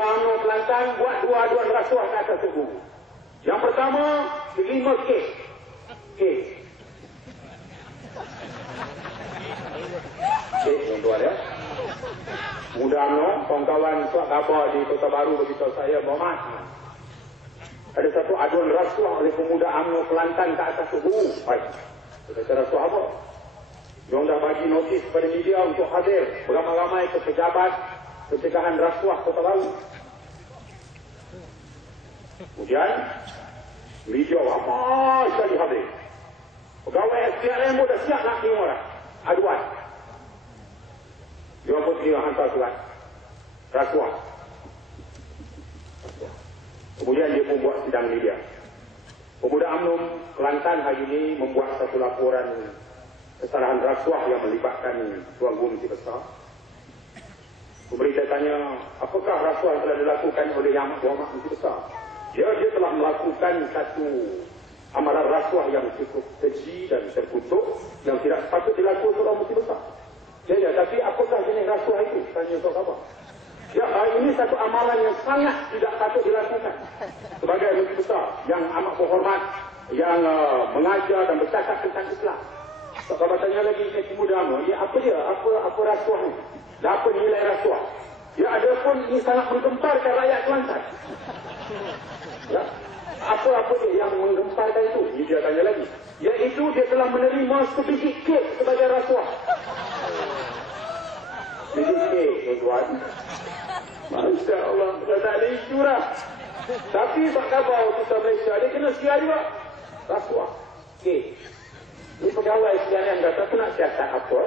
UMNO Kelantan buat dua aduan rasuah ke atas tubuh. Yang pertama, lima kes. Kes. Kes, tuan-tuan ya. Muda UMNO, kawan-kawan suat khabar di Kota Baru beritahu saya, Muhammad. Ada satu aduan rasuah oleh pemuda UMNO Kelantan ke atas tubuh. Baik. Kita rasuah apa? Yang dah bagi notis kepada media untuk hadir beramai-ramai ke pejabat pencegahan rasuah Kota Baru. Kemudian, media ramai sekali hadir. Pegawai SPRM pun dah siap nak terima dah. Aduan. Dia pun terima hantar surat. Rasuah. Kemudian dia pun buat sidang media. Pemuda UMNO Kelantan hari ini membuat satu laporan kesalahan rasuah yang melibatkan Tuan Guru Besar. Pemerintah tanya, apakah rasuah telah dilakukan oleh Yang Muhammad Menteri Besar? Ya, dia telah melakukan satu amalan rasuah yang cukup keji dan terkutuk yang tidak patut dilakukan oleh Menteri Besar. Ya, ya, tapi apakah jenis rasuah itu? Tanya Tuan Khabar. Ya, ini satu amalan yang sangat tidak patut dilakukan sebagai Menteri Besar yang amat berhormat, yang uh, mengajar dan bercakap tentang Islam. Kalau tanya lagi ke muda mu, ya apa dia? Apa apa rasuah ni? Dan apa nilai rasuah? Ya ada pun ini sangat menggemparkan rakyat Kelantan. Ya. Apa-apa dia yang menggemparkan itu? Ini dia tanya lagi. Iaitu dia telah menerima sebiji kek sebagai rasuah. Sebiji kek, tuan-tuan. Masya Allah, dah tak ada isu dah. Tapi tak khabar kita Malaysia, dia kena siar juga. Rasuah. Kek. Ini pegawai sekarang kata, aku nak siasat apa?